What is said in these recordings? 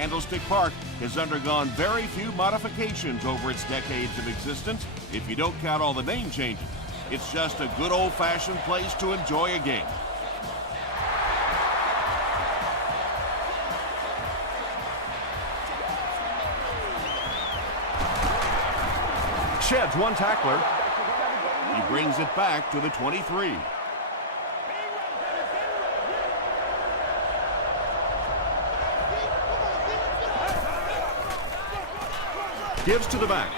Candlestick Park has undergone very few modifications over its decades of existence, if you don't count all the name changes. It's just a good old-fashioned place to enjoy a game. Sheds one tackler. He brings it back to the 23. Gives to the back.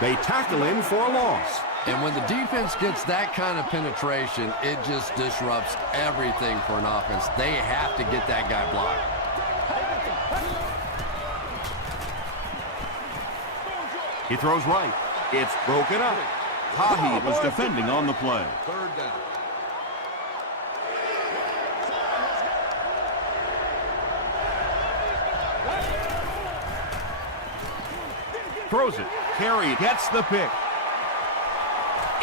They tackle him for a loss. And when the defense gets that kind of penetration, it just disrupts everything for an offense. They have to get that guy blocked. He throws right. It's broken up. Tahi was defending on the play. Third down. Throws it. Carey gets the pick.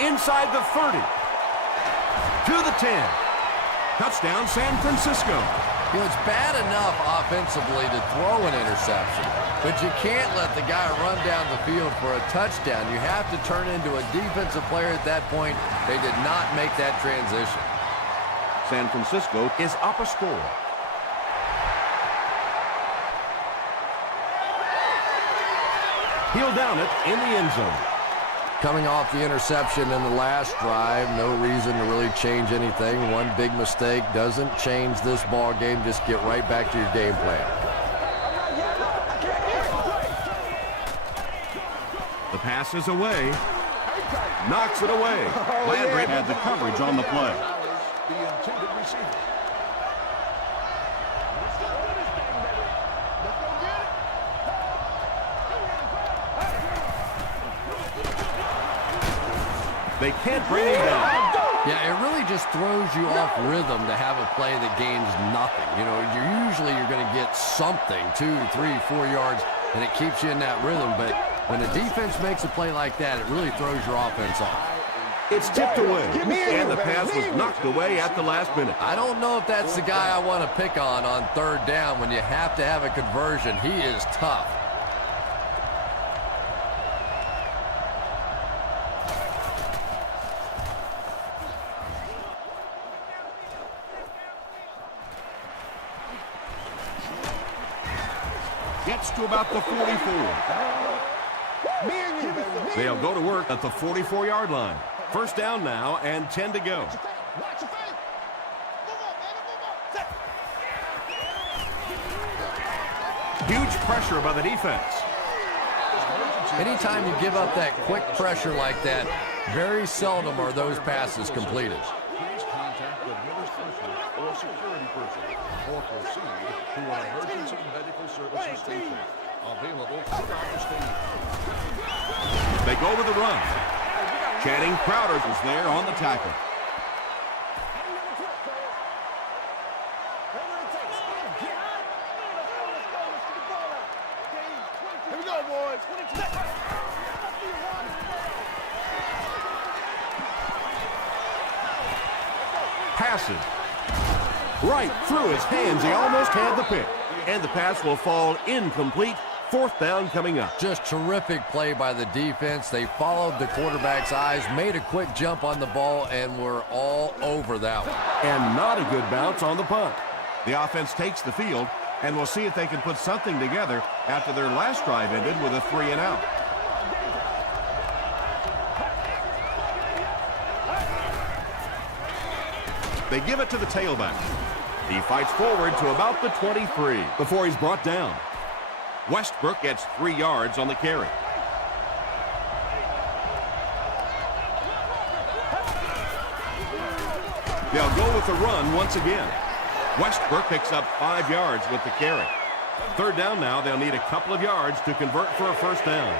Inside the 30. To the 10. Touchdown, San Francisco. You know, it's bad enough offensively to throw an interception, but you can't let the guy run down the field for a touchdown. You have to turn into a defensive player at that point. They did not make that transition. San Francisco is up a score. He'll down it in the end zone. Coming off the interception in the last drive, no reason to really change anything. One big mistake doesn't change this ball game. Just get right back to your game plan. The pass is away. Knocks it away. Landry had the coverage on the play. The intended receiver. They can't bring him down. Yeah, it really just throws you off rhythm to have a play that gains nothing. You know, you're going to get something, 2, 3, 4 yards, and it keeps you in that rhythm. But when the defense makes a play like that, it really throws your offense off. It's tipped away, and the pass was knocked away at the last minute. I don't know if that's the guy I want to pick on third down when you have to have a conversion. He is tough. Gets to about the 44. They'll go to work at the 44-yard line. First down now and 10 to go. Huge pressure by the defense. Anytime you give up that quick pressure like that, very seldom are those passes completed. Please contact the nearest usher or security person or proceed to an emergency medical services station. Available throughout the stadium. They go with the run. Channing Crowder is there on the tackle. Here we go, boys. Passes. Right through his hands. He almost had the pick. And the pass will fall incomplete. Fourth down coming up. Just terrific play by the defense. They followed the quarterback's eyes, made a quick jump on the ball, and were all over that one. And not a good bounce on the punt. The offense takes the field, and we'll see if they can put something together after their last drive ended with a 3-and-out. They give it to the tailback. He fights forward to about the 23 before he's brought down. Westbrook gets 3 yards on the carry. They'll go with the run once again. Westbrook picks up 5 yards with the carry. Third down now, they'll need a couple of yards to convert for a first down.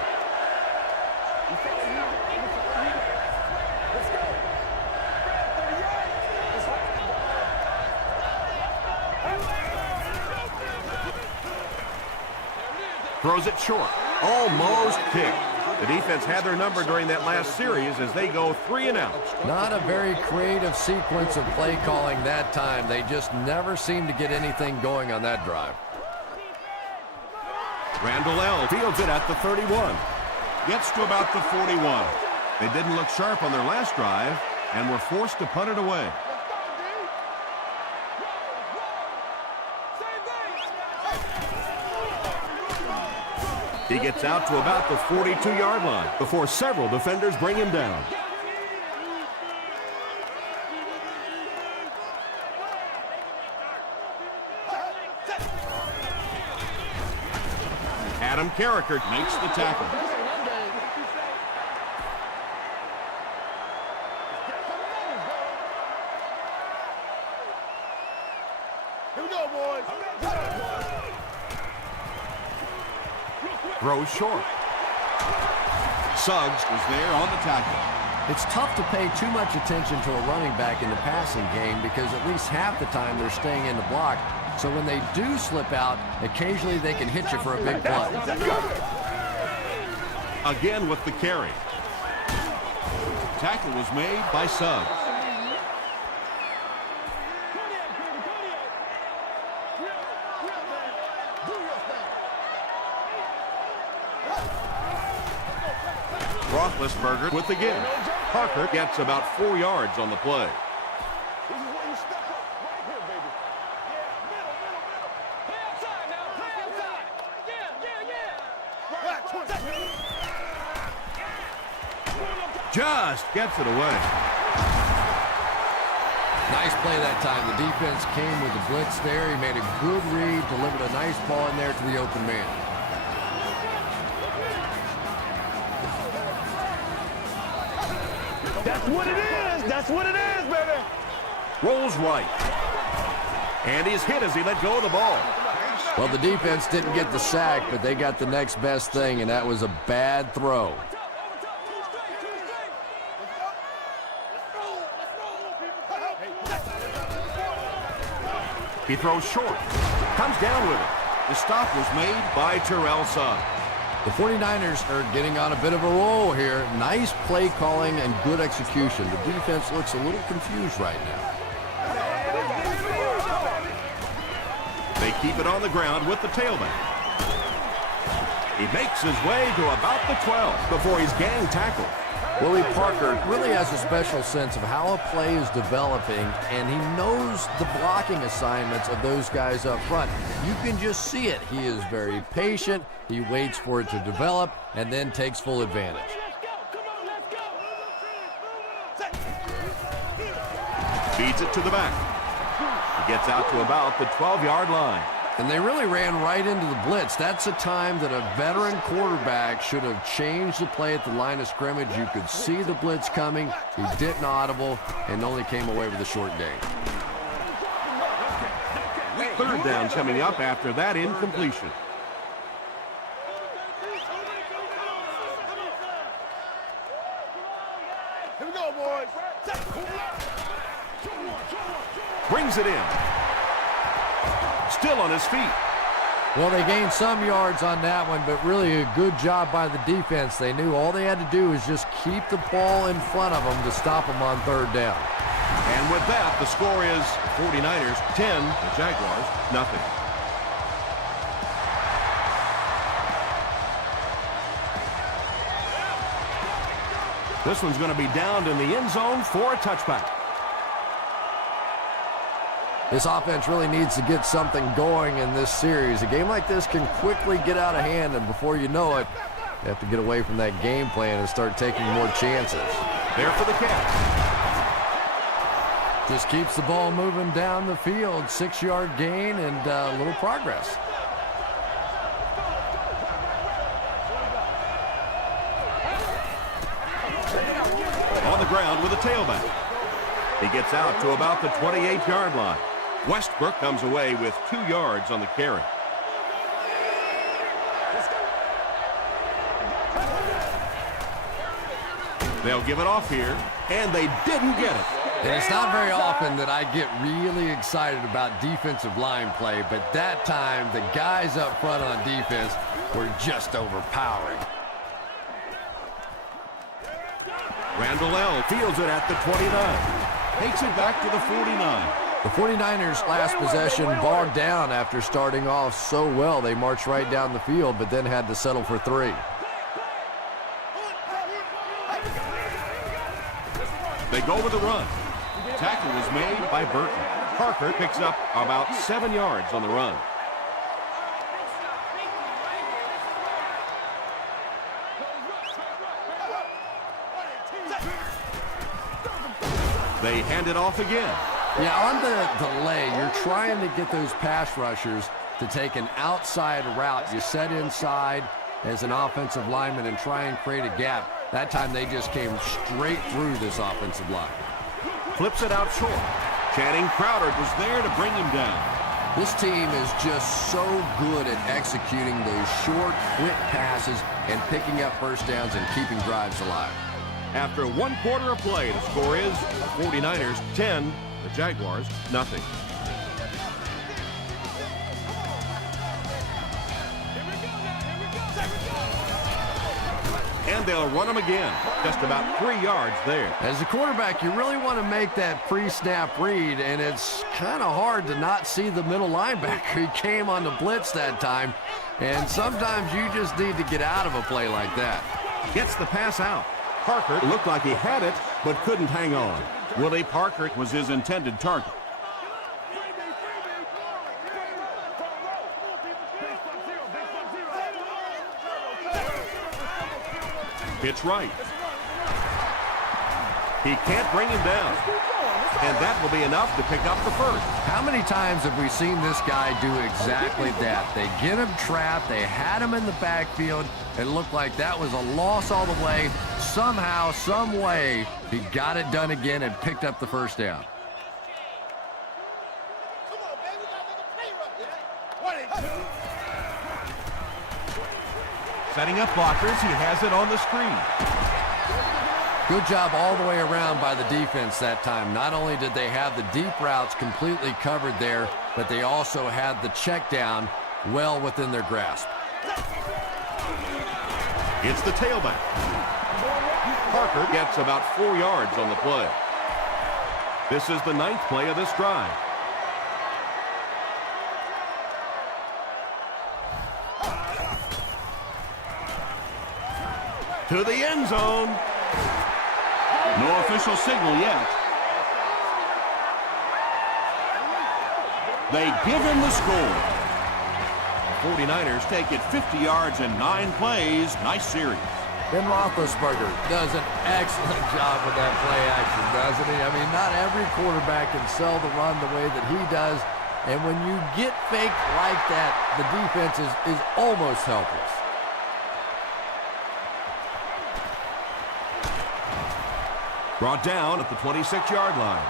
Throws it short. Almost kicked. The defense had their number during that last series as they go 3-and-out. Not a very creative sequence of play calling that time. They just never seemed to get anything going on that drive. Randall L. fields it at the 31. Gets to about the 41. They didn't look sharp on their last drive and were forced to punt it away. He gets out to about the 42-yard line before several defenders bring him down. Adam Carricker makes the tackle. Here we go, boys. Throws short. Suggs is there on the tackle. It's tough to pay too much attention to a running back in the passing game because at least half the time they're staying in the block. So when they do slip out, occasionally they can hit you for a big play. Again with the carry. Tackle was made by Suggs. Roethlisberger with the give. Parker gets about 4 yards on the play. This is where you step up right here, baby. Yeah, middle. Play outside now. Play outside. Yeah. Just gets it away. Nice play that time. The defense came with the blitz there. He made a good read, delivered a nice ball in there to the open man. That's what it is. That's what it is, baby. Rolls right. And he's hit as he let go of the ball. Well, the defense didn't get the sack, but they got the next best thing, and that was a bad throw. He throws short. Comes down with it. The stop was made by Terrell Suggs. The 49ers are getting on a bit of a roll here. Nice play calling and good execution. The defense looks a little confused right now. They keep it on the ground with the tailback. He makes his way to about the 12 before he's gang tackled. Willie Parker really has a special sense of how a play is developing, and he knows the blocking assignments of those guys up front. You can just see it. He is very patient. He waits for it to develop and then takes full advantage. Feeds it to the back. He gets out to about the 12-yard line. And they really ran right into the blitz. That's a time that a veteran quarterback should have changed the play at the line of scrimmage. You could see the blitz coming. He didn't audible and only came away with a short gain. Third down coming up after that incompletion. Here we go, boys. Brings it in. Still on his feet. Well, they gained some yards on that one, but really a good job by the defense. They knew all they had to do was just keep the ball in front of them to stop them on third down. And with that, the score is 49ers 10, the Jaguars nothing. This one's going to be downed in the end zone for a touchback. This offense really needs to get something going in this series. A game like this can quickly get out of hand, and before you know it, you have to get away from that game plan and start taking more chances. There for the catch. Just keeps the ball moving down the field. 6-yard gain and a little progress. On the ground with a tailback. He gets out to about the 28-yard line. Westbrook comes away with 2 yards on the carry. They'll give it off here, and they didn't get it. And it's not very often that I get really excited about defensive line play, but that time the guys up front on defense were just overpowering. Randall L. fields it at the 29. Takes it back to the 49. The 49ers' last possession bogged down after starting off so well. They marched right down the field, but then had to settle for 3. They go with the run. Tackle was made by Burton. Parker picks up about 7 yards on the run. They hand it off again. Yeah, on the delay, you're trying to get those pass rushers to take an outside route. You set inside as an offensive lineman and try and create a gap. That time they just came straight through this offensive line. Flips it out short. Channing Crowder was there to bring him down. This team is just so good at executing those short, quick passes and picking up first downs and keeping drives alive. After 1 quarter of play, the score is the 49ers 10, the Jaguars nothing. And they'll run them again, just about 3 yards there. As a quarterback, you really want to make that pre-snap read, and it's kind of hard to not see the middle linebacker. He came on the blitz that time, and sometimes you just need to get out of a play like that. Gets the pass out. Parker looked like he had it, but couldn't hang on. Willie Parker was his intended target. Pitch right. He can't bring him down. And that will be enough to pick up the first. How many times have we seen this guy do exactly that? They get him trapped, they had him in the backfield, it looked like that was a loss all the way. Somehow, some way, he got it done again and picked up the first down. Setting up blockers, he has it on the screen. Good job all the way around by the defense that time. Not only did they have the deep routes completely covered there, but they also had the check down well within their grasp. It's the tailback. Parker gets about 4 yards on the play. This is the 9th play of this drive. To the end zone. No official signal yet. They give him the score. The 49ers take it 50 yards in 9 plays. Nice series. Ben Roethlisberger does an excellent job with that play action, doesn't he? I mean, not every quarterback can sell the run the way that he does. And when you get faked like that, the defense is almost helpless. Brought down at the 26-yard line.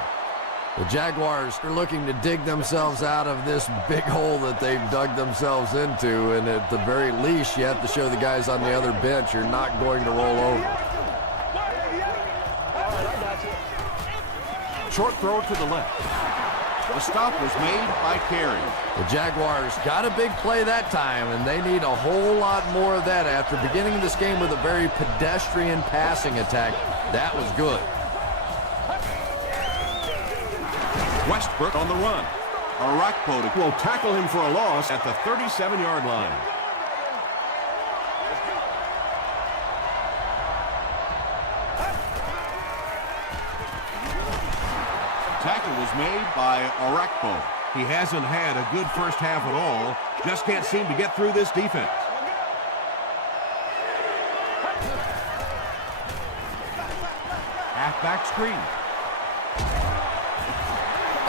The Jaguars are looking to dig themselves out of this big hole that they've dug themselves into, and at the very least, you have to show the guys on the other bench you're not going to roll over. Short throw to the left. The stop was made by Carey. The Jaguars got a big play that time, and they need a whole lot more of that after beginning this game with a very pedestrian passing attack. That was good. Westbrook on the run. Arakpo will tackle him for a loss at the 37-yard line. Tackle was made by Arakpo. He hasn't had a good first half at all. Just can't seem to get through this defense. Halfback screen.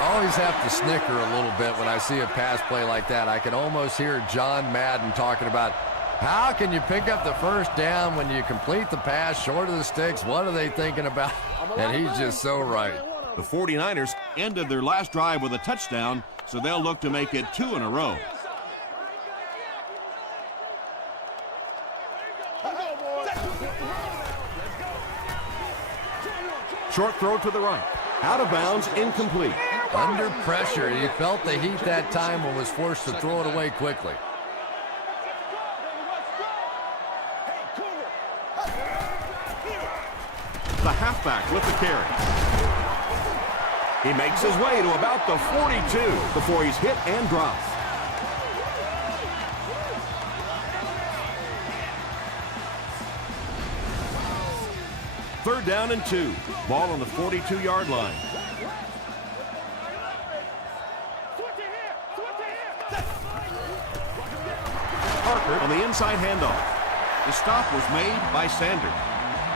I always have to snicker a little bit when I see a pass play like that. I can almost hear John Madden talking about how can you pick up the first down when you complete the pass short of the sticks? What are they thinking about? And he's just so right. The 49ers ended their last drive with a touchdown, so they'll look to make it 2 in a row. Short throw to the right. Out of bounds, incomplete. Under pressure, he felt the heat that time and was forced to throw it away quickly. The halfback with the carry. He makes his way to about the 42 before he's hit and dropped. Third down and 2. Ball on the 42-yard line. Parker on the inside handoff. The stop was made by Sanders.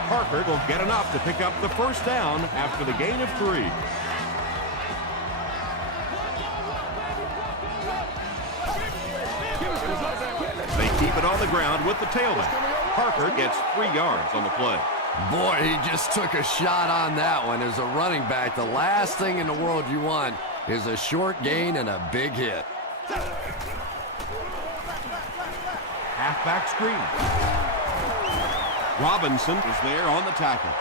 Parker will get enough to pick up the first down after the gain of 3. They keep it on the ground with the tailback. Parker gets 3 yards on the play. Boy, he just took a shot on that one. As a running back, the last thing in the world you want is a short gain and a big hit. Halfback screen. Robinson is there on the tackle.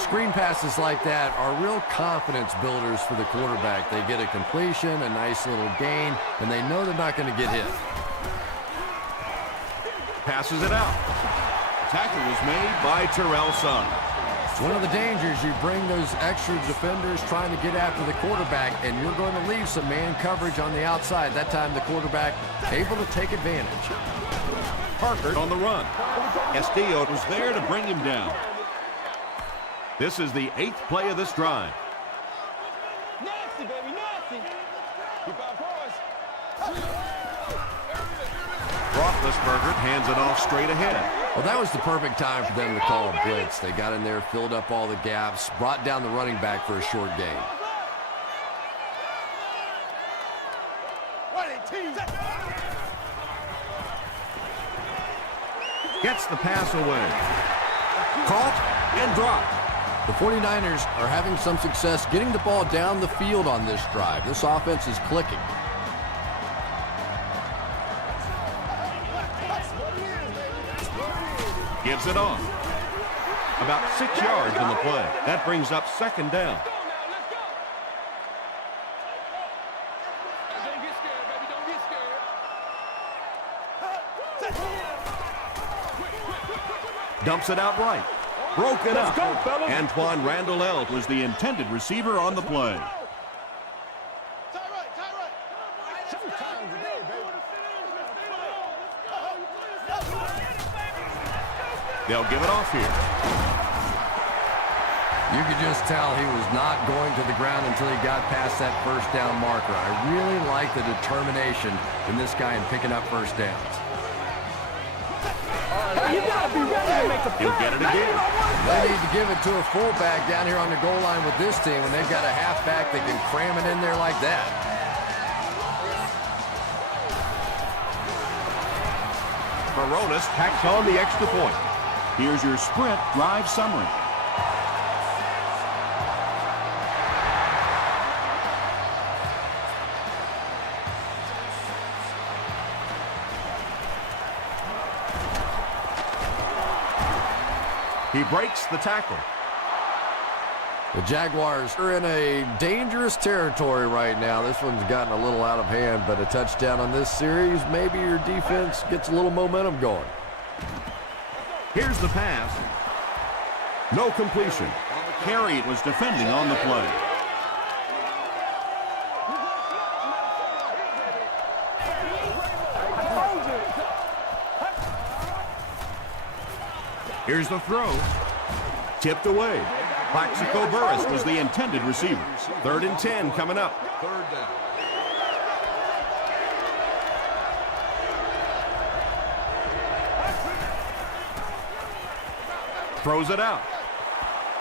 Screen passes like that are real confidence builders for the quarterback. They get a completion, a nice little gain, and they know they're not going to get hit. Passes it out. Tackle was made by Terrell Suggs. One of the dangers, you bring those extra defenders trying to get after the quarterback, and you're going to leave some man coverage on the outside. That time the quarterback able to take advantage. Parker on the run. Castillo was there to bring him down. This is the 8th play of this drive. Nasty, baby, nasty. Keep our course. Roethlisberger hands it off straight ahead. Well, that was the perfect time for them to call a blitz. They got in there, filled up all the gaps, brought down the running back for a short gain. Gets the pass away. Caught and dropped. The 49ers are having some success getting the ball down the field on this drive. This offense is clicking. Gives it off. About 6 yards in the play. That brings up second down. Dumps it out right. Broken up. Antoine Randall was the intended receiver on the play. They'll give it off here. You could just tell he was not going to the ground until he got past that first down marker. I really like the determination in this guy in picking up first downs. You gotta be ready to make a play. He'll get it again. They need to give it to a fullback down here on the goal line with this team when they've got a halfback that can cram it in there like that. Baronis tacks on the extra point. Here's your sprint drive summary. He breaks the tackle. The Jaguars are in a dangerous territory right now. This one's gotten a little out of hand, but a touchdown on this series, maybe your defense gets a little momentum going. Here's the pass. No completion. Carey was defending on the play. Here's the throw. Tipped away. Plaxico Burress was the intended receiver. 3rd and 10 coming up. 3rd down. Throws it out.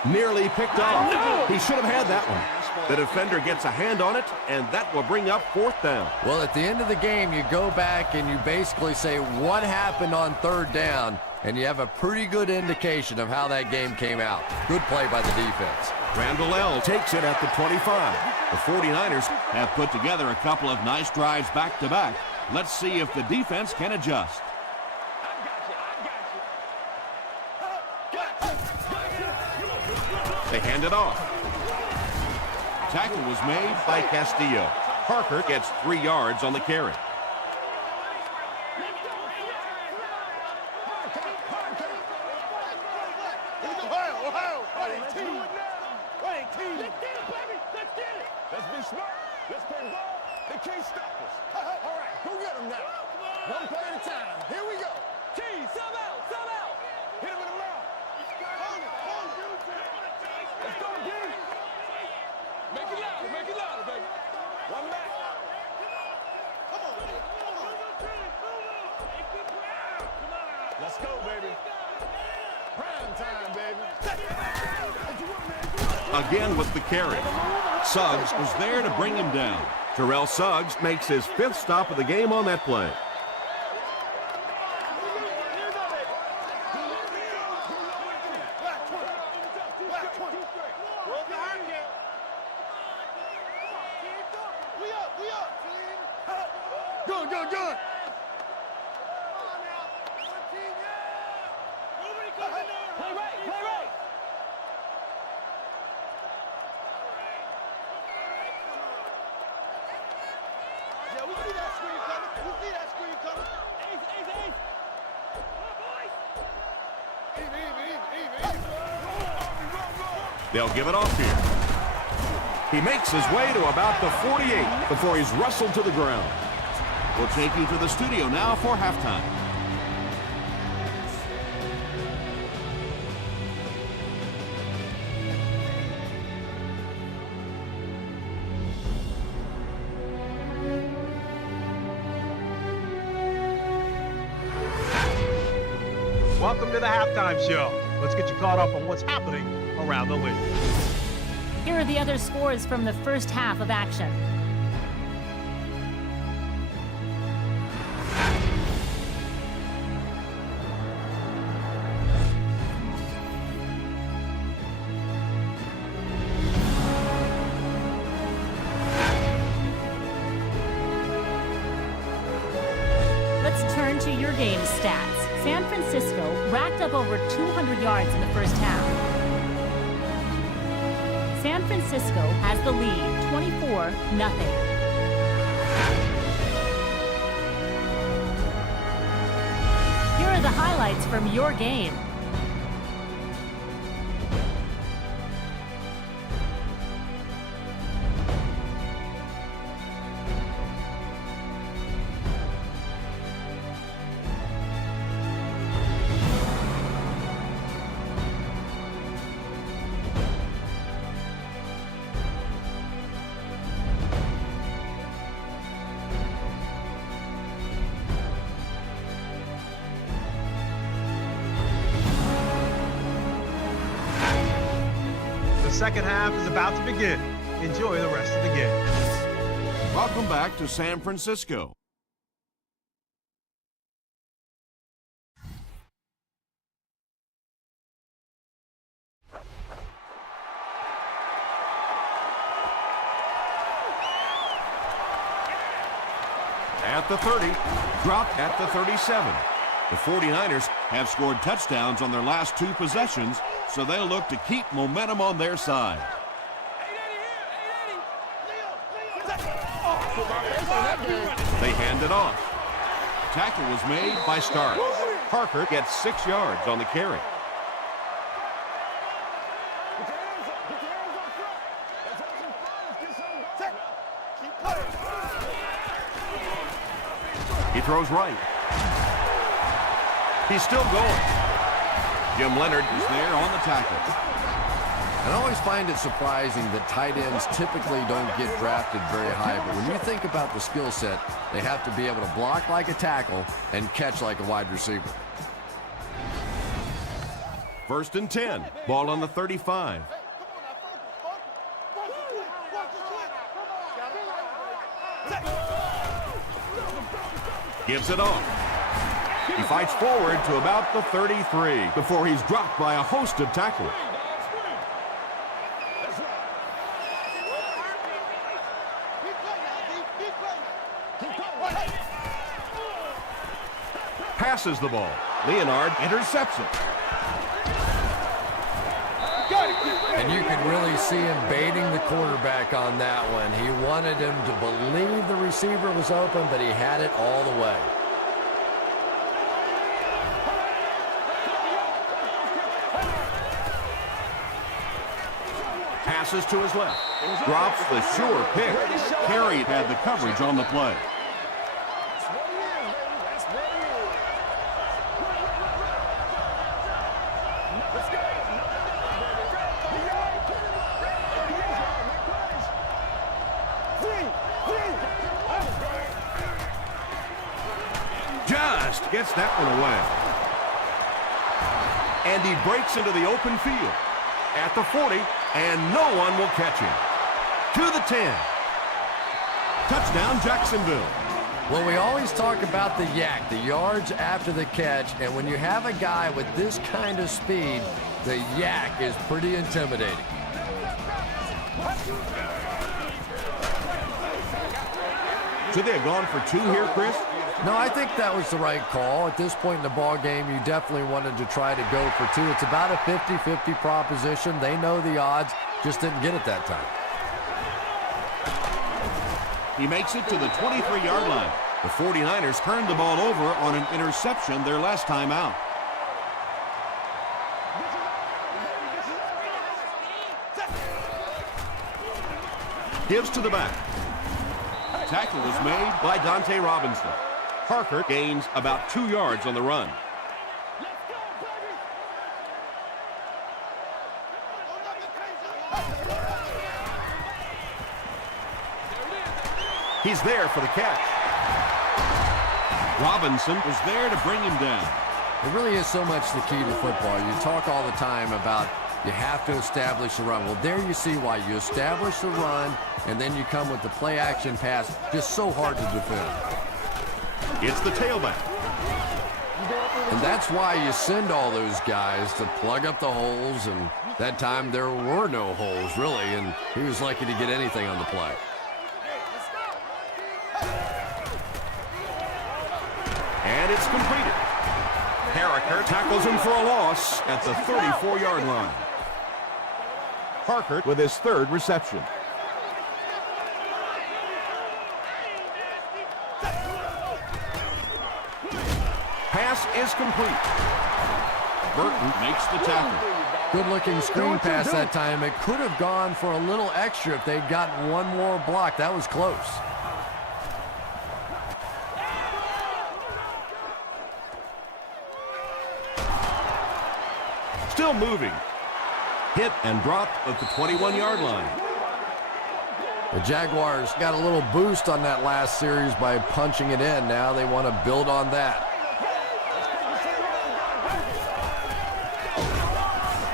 Nearly picked off. He should have had that one. The defender gets a hand on it, and that will bring up 4th down. Well, at the end of the game, you go back and you basically say what happened on 3rd down, and you have a pretty good indication of how that game came out. Good play by the defense. Randall takes it at the 25. The 49ers have put together a couple of nice drives back-to-back. Let's see if the defense can adjust. They hand it off. Tackle was made by Castillo. Parker gets 3 yards on the carry. them now. One play at a time. Here we go. Key, sub out, sub out. Hit him in the mouth. Let's go, D. Make it louder, baby. One back. Come on. Let's go, baby. Prime time, baby. Again with the carry. Suggs was there to bring him down. Terrell Suggs makes his 5th stop of the game on that play. Good. Play right. Yeah, we see that screen coming. Ace. Even. They'll give it off here. He makes his way to about the 48 before he's wrestled to the ground. We'll take you to the studio now for halftime. Welcome to the halftime show. Let's get you caught up on what's happening around the league. Here are the other scores from the first half of action. Let's turn to your game stats. San Francisco racked up over 200 yards in the first half. San Francisco has the lead, 24-0. Here are the highlights from your game. The second half is about to begin. Enjoy the rest of the game. Welcome back to San Francisco. At the 30, dropped at the 37. The 49ers have scored touchdowns on their last 2 possessions, so they'll look to keep momentum on their side. They hand it off. Tackle was made by Starks. Parker gets 6 yards on the carry. He throws right. He's still going. Jim Leonard is there on the tackle. I always find it surprising that tight ends typically don't get drafted very high, but when you think about the skill set, they have to be able to block like a tackle and catch like a wide receiver. 1st and 10. Ball on the 35. Gives it off. He fights forward to about the 33 before he's dropped by a host of tacklers. Passes the ball. Leonard intercepts it. And you could really see him baiting the quarterback on that one. He wanted him to believe the receiver was open, but he had it all the way. Passes to his left. Drops the sure pick. Carey had the coverage on the play. just gets that one away. And he breaks into the open field at the 40, and no one will catch him. To the 10. Touchdown, Jacksonville. Well, we always talk about the yak, the yards after the catch, and when you have a guy with this kind of speed, the yak is pretty intimidating. Should they have gone for 2 here, Chris? No, I think that was the right call. At this point in the ball game, you definitely wanted to try to go for 2. It's about a 50-50 proposition. They know the odds, just didn't get it that time. He makes it to the 23-yard line. The 49ers turned the ball over on an interception their last time out. Gives to the back. Tackle was made by Dante Robinson. Parker gains about 2 yards on the run. He's there for the catch. Robinson was there to bring him down. It really is so much the key to football. You talk all the time about you have to establish the run. Well, there you see why. You establish the run, and then you come with the play-action pass. Just so hard to defend. It's the tailback. And that's why you send all those guys to plug up the holes, and that time there were no holes, really, and he was lucky to get anything on the play. And it's completed. Harriker tackles him for a loss at the 34-yard line. Parker with his 3rd reception. Pass is complete. Burton makes the tackle. Good-looking screen pass that time. It could have gone for a little extra if they'd gotten one more block. That was close. Still moving. Hit and dropped at the 21-yard line. The Jaguars got a little boost on that last series by punching it in. Now they want to build on that.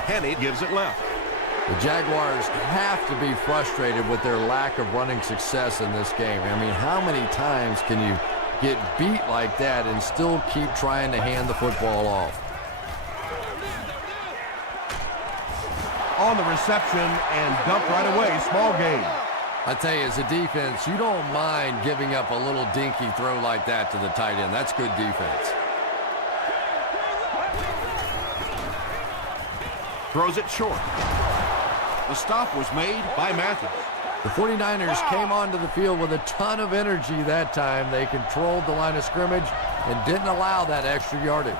Henny gives it left. The Jaguars have to be frustrated with their lack of running success in this game. I mean, how many times can you get beat like that and still keep trying to hand the football off? On the reception and dumped right away. Small gain. I tell you, as a defense, you don't mind giving up a little dinky throw like that to the tight end. That's good defense. Throws it short. The stop was made by Mathis. The 49ers came onto the field with a ton of energy that time. They controlled the line of scrimmage and didn't allow that extra yardage.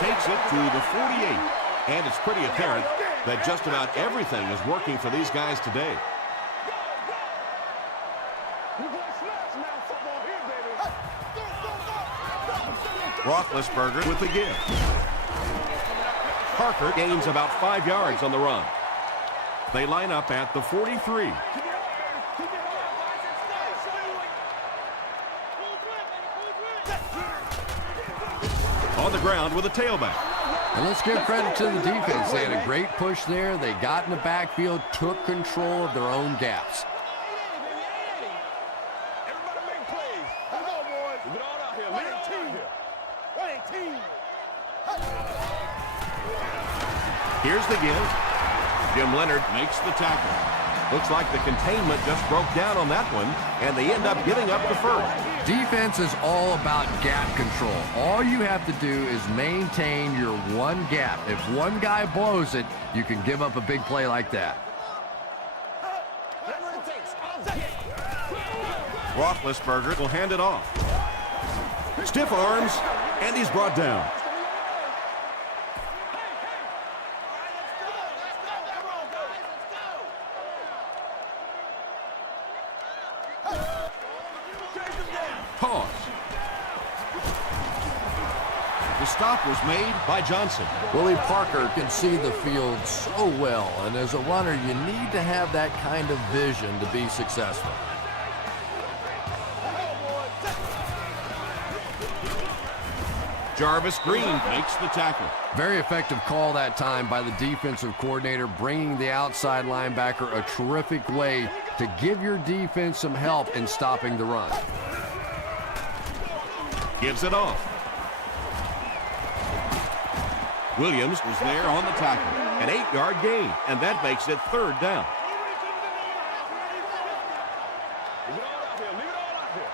Takes it to the 48, and it's pretty apparent that just about everything is working for these guys today. Roethlisberger with the give. Parker gains about 5 yards on the run. They line up at the 43. On the ground with a tailback. And let's give credit to the defense. They had a great push there. They got in the backfield, took control of their own gaps. Everybody make plays. Let's go, boys. Get on out here. Lead team. Team. Here's the give. Jim Leonard makes the tackle. Looks like the containment just broke down on that one, and they end up giving up the first. Defense is all about gap control. All you have to do is maintain your one gap. If one guy blows it, you can give up a big play like that. Roethlisberger will hand it off. Stiff arms, and he's brought down. Toss. The stop was made by Johnson. Willie Parker can see the field so well, and as a runner, you need to have that kind of vision to be successful. Jarvis Green makes the tackle. Very effective call that time by the defensive coordinator, bringing the outside linebacker a terrific way to give your defense some help in stopping the run. Gives it off. Williams was there on the tackle. An 8-yard gain, and that makes it 3rd down. Leave it all out here. Leave it all out here.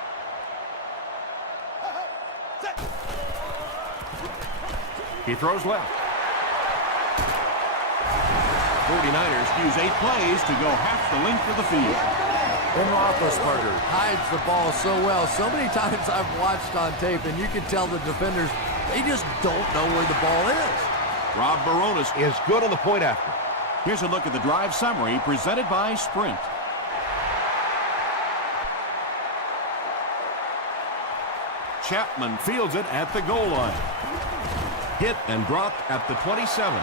'He throws left. 49ers use 8 plays to go half the length of the field. Ben Roethlisberger hides the ball so well. So many times I've watched on tape, and you can tell the defenders, they just don't know where the ball is. Rob Baronis Is good on the point after. Here's a look at the drive summary presented by Sprint. Chapman fields it at the goal line. Hit and dropped at the 27.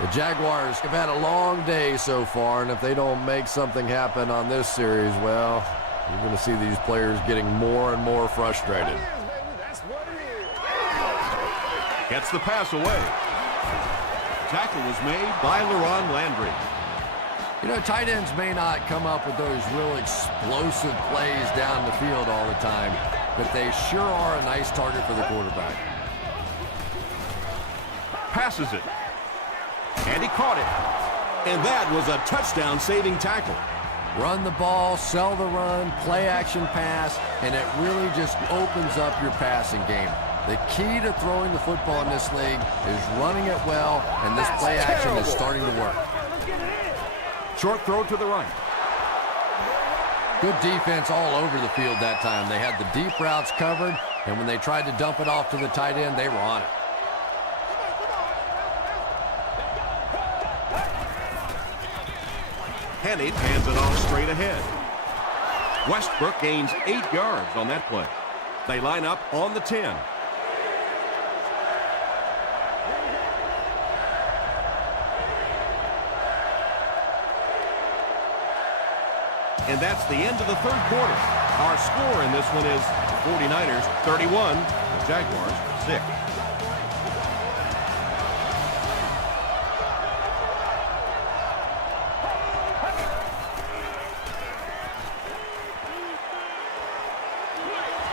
The Jaguars have had a long day so far, and if they don't make something happen on this series, well, you're going to see these players getting more and more frustrated. That's what it is. Gets the pass away. Tackle was made by LaRon Landry. You know, tight ends may not come up with those real explosive plays down the field all the time, but they sure are a nice target for the quarterback. Passes it. And he caught it. And that was a touchdown-saving tackle. Run the ball, sell the run, play action pass, and it really just opens up your passing game. The key to throwing the football in this league is running it well, and this play action is starting to work. Short throw to the right. Good defense all over the field that time. They had the deep routes covered, and when they tried to dump it off to the tight end, they were on it. Hennett hands it off straight ahead. Westbrook gains 8 yards on that play. They line up on the 10. And that's the end of the 3rd quarter. Our score in this one is 49ers 31, the Jaguars 6.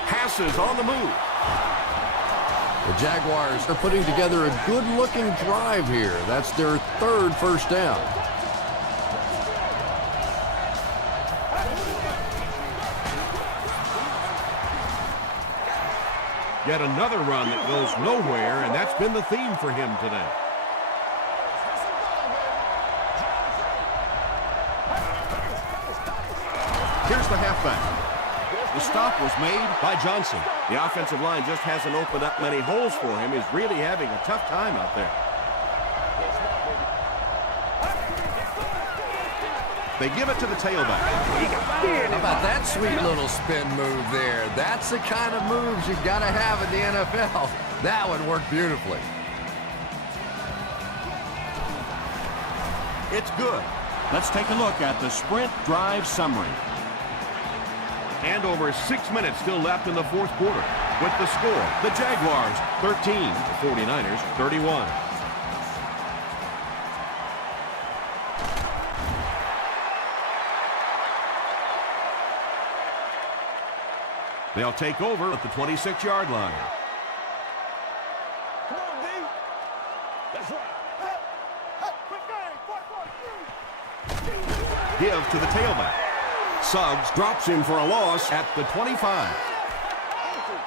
Passes on the move. The Jaguars are putting together a good-looking drive here. That's their 3rd first down. Yet another run that goes nowhere, and that's been the theme for him today. Here's the halfback. The stop was made by Johnson. The offensive line just hasn't opened up many holes for him. He's really having a tough time out there. They give it to the tailback. How about that sweet little spin move there? That's the kind of moves you've got to have in the NFL. That would work beautifully. It's good. Let's take a look at the Sprint drive summary. And over 6 minutes still left in the 4th quarter. With the score, the Jaguars 13, the 49ers 31. They'll take over at the 26-yard line. Come on, D. That's right. Give to the tailback. Suggs drops him for a loss at the 25.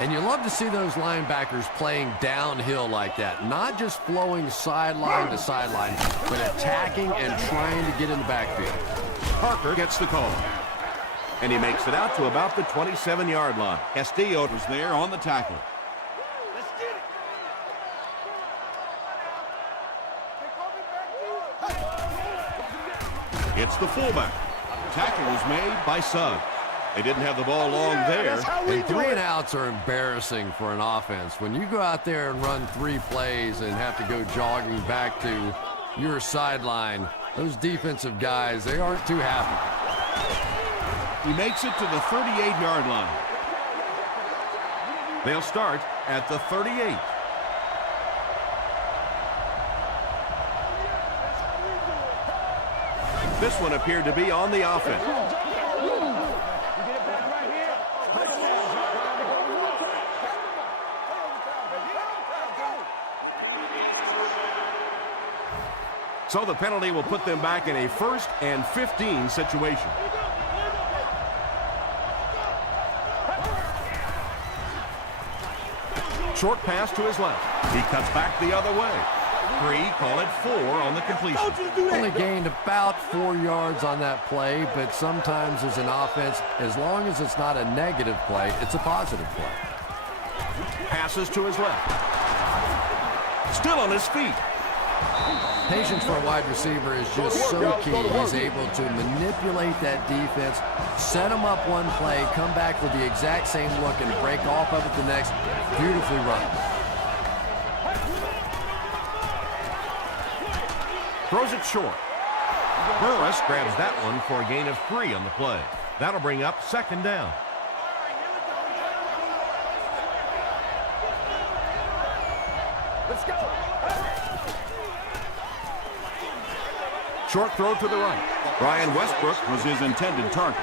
And you love to see those linebackers playing downhill like that, not just flowing sideline to sideline, but attacking and trying to get in the backfield. Parker gets the call. And he makes it out to about the 27-yard line. Castillo was there on the tackle. Let's get it. It's the fullback. Tackle was made by Suggs. They didn't have the ball long there. And 3 and outs are embarrassing for an offense. When you go out there and run 3 plays and have to go jogging back to your sideline, those defensive guys, they aren't too happy. He makes it to the 38-yard line. They'll start at the 38. This one appeared to be on the offense. So the penalty will put them back in a 1st and 15 situation. Short pass to his left. He cuts back the other way. 3, call it 4 on the completion. Only gained about 4 yards on that play, but sometimes as an offense, as long as it's not a negative play, it's a positive play. Passes to his left. Still on his feet. Patience for a wide receiver is just so key. He's able to manipulate that defense, set them up one play, come back with the exact same look, and break off of it the next. Beautifully run. Throws it short. Burris grabs that one for a gain of 3 on the play. That'll bring up 2nd down. Let's go. Short throw to the right. Brian Westbrook was his intended target.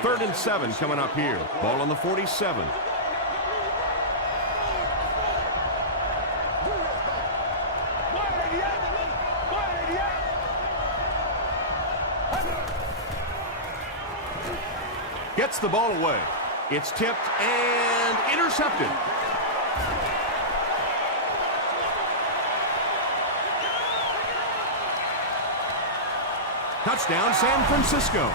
3rd and 7 coming up here. Ball on the 47. Gets the ball away. It's tipped and intercepted. Touchdown, San Francisco.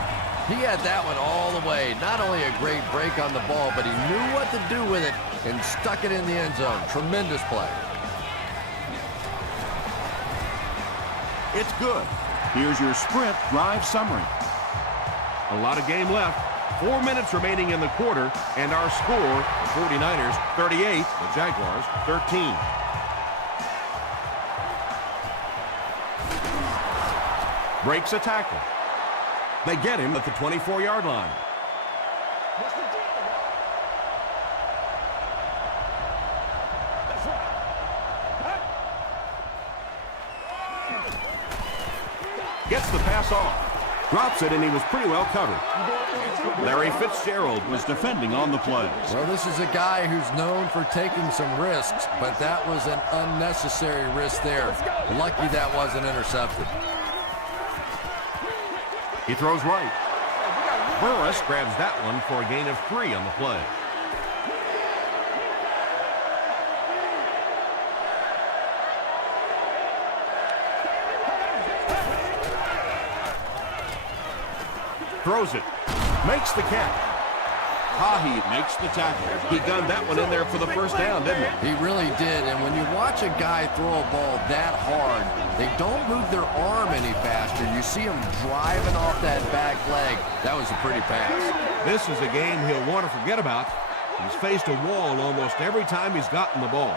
He had that one all the way. Not only a great break on the ball, but he knew what to do with it and stuck it in the end zone. Tremendous play. It's good. Here's your sprint drive summary. A lot of game left. 4 minutes remaining in the quarter, and our score, the 49ers 38, the Jaguars 13. Breaks a tackle. They get him at the 24-yard line. Gets the pass off. Drops it, and he was pretty well covered. Larry Fitzgerald was defending on the play. Well, this is a guy who's known for taking some risks, but that was an unnecessary risk there. Lucky that wasn't intercepted. He throws right. Burris grabs that one for a gain of 3 on the play. Throws it. Makes the catch. Hahi makes the tackle. He gunned that one in there for the 1st down, didn't he? He really did, and when you watch a guy throw a ball that hard, they don't move their arm any faster. You see him driving off that back leg. That was a pretty pass. This is a game he'll want to forget about. He's faced a wall almost every time he's gotten the ball.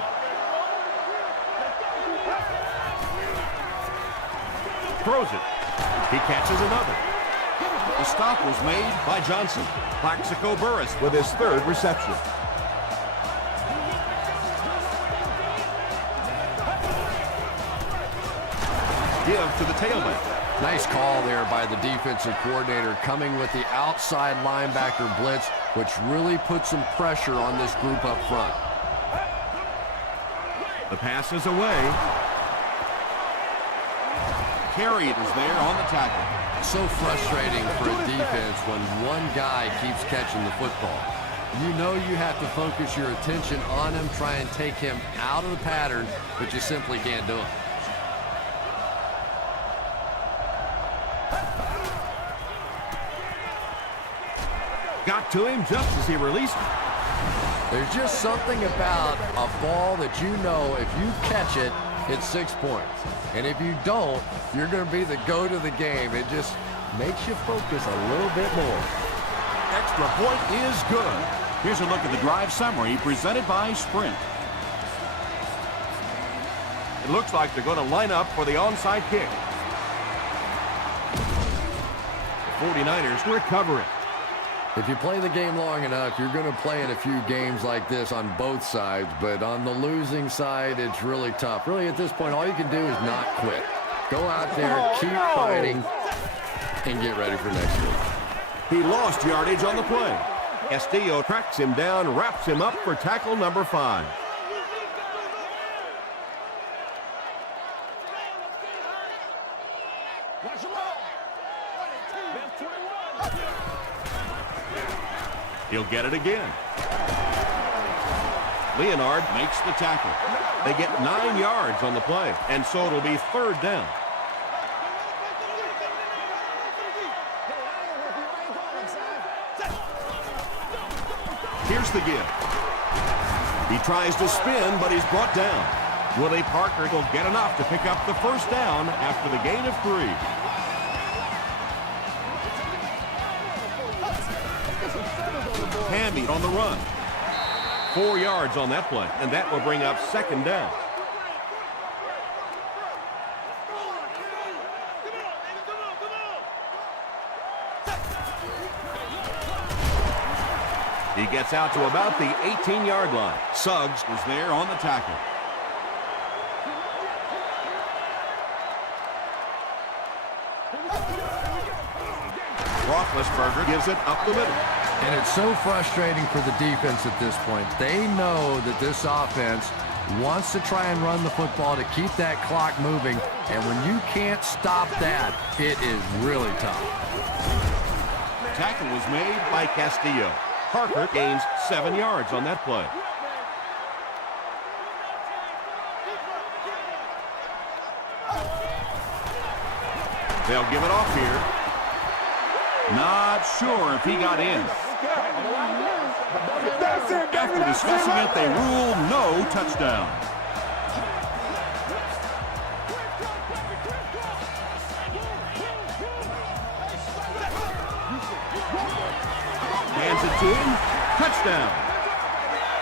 Throws it. He catches another. The stop was made by Johnson. Plaxico Burris with his 3rd reception. Give to the tailback. Nice call there by the defensive coordinator, coming with the outside linebacker blitz, which really put some pressure on this group up front. The pass is away. Carey is there on the tackle. So frustrating for a defense when one guy keeps catching the football. You know you have to focus your attention on him, try and take him out of the pattern, but you simply can't do it. Got to him just as he released it. There's just something about a ball that you know if you catch it, it's 6 points. And if you don't, you're going to be the goat of the game. It just makes you focus a little bit more. extra point is good. Here's a look at the drive summary presented by Sprint. It looks like they're going to line up for the onside kick. The 49ers recover it. If you play the game long enough, you're going to play in a few games like this on both sides, but on the losing side, it's really tough. Really, at this point, all you can do is not quit. Go out there, keep fighting, and get ready for next week. He lost yardage on the play. Castillo tracks him down, wraps him up for tackle number 5. He'll get it again. Leonard makes the tackle. They get 9 yards on the play, and so it'll be 3rd down. Here's the give. He tries to spin, but he's brought down. Willie Parker will get enough to pick up the 1st down after the gain of 3. Hamby on the run. 4 yards on that play, and that will bring up 2nd down. He gets out to about the 18-yard line. Suggs is there on the tackle. Roethlisberger gives it up the middle. And it's so frustrating for the defense at this point. They know that this offense wants to try and run the football to keep that clock moving, and when you can't stop that, it is really tough. Tackle was made by Castillo. Parker gains 7 yards on that play. They'll give it off here. Not sure if he got in. After discussing it, they rule no touchdown. Hands it to him. Touchdown.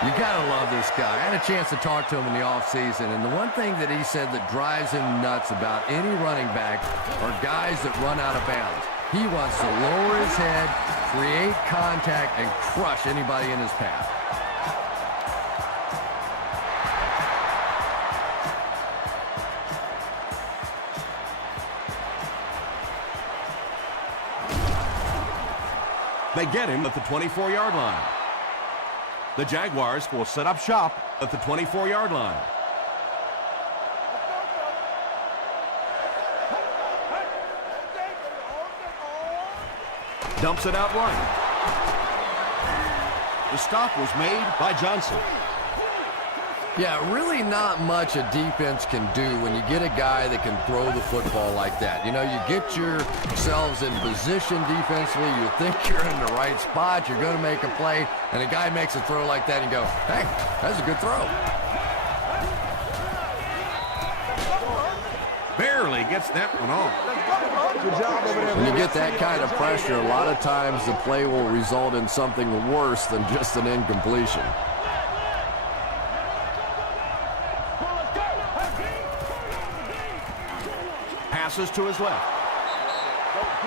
You got to love this guy. I had a chance to talk to him in the offseason, and the one thing that he said that drives him nuts about any running back are guys that run out of bounds. He wants to lower his head, create contact, and crush anybody in his path. They get him at the 24-yard line. The Jaguars will set up shop at the 24-yard line. Dumps it out wide. The stop was made by Johnson. Yeah, really not much a defense can do when you get a guy that can throw the football like that. You know, you get yourselves in position defensively, you think you're in the right spot, you're going to make a play, and a guy makes a throw like that and you go, hey, that's a good throw. Barely gets that one off. When you get that kind of pressure, a lot of times the play will result in something worse than just an incompletion. Passes to his left.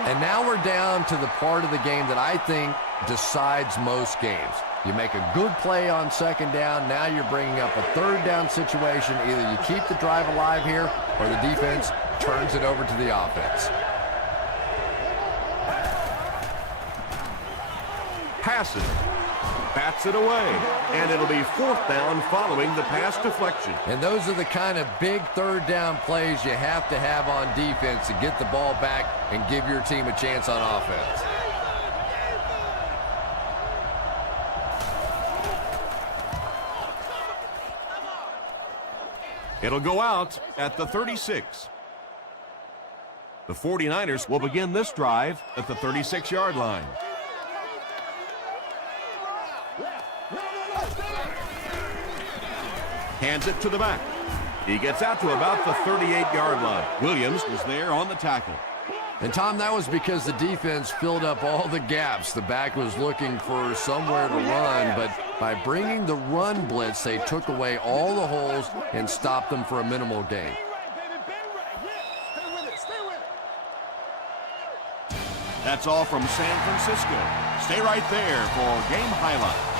And now we're down to the part of the game that I think decides most games. You make a good play on 2nd down, now you're bringing up a 3rd down situation. Either you keep the drive alive here, or the defense turns it over to the offense. Passes. Bats it away. And it'll be 4th down following the pass deflection. And those are the kind of big 3rd down plays you have to have on defense to get the ball back and give your team a chance on offense. It'll go out at the 36. The 49ers will begin this drive at the 36-yard line. Hands it to the back. He gets out to about the 38-yard line. Williams is there on the tackle. And, Tom, that was because the defense filled up all the gaps. The back was looking for somewhere to run, but by bringing the run blitz, they took away all the holes and stopped them for a minimal gain. That's all from San Francisco. Stay right there for game highlights.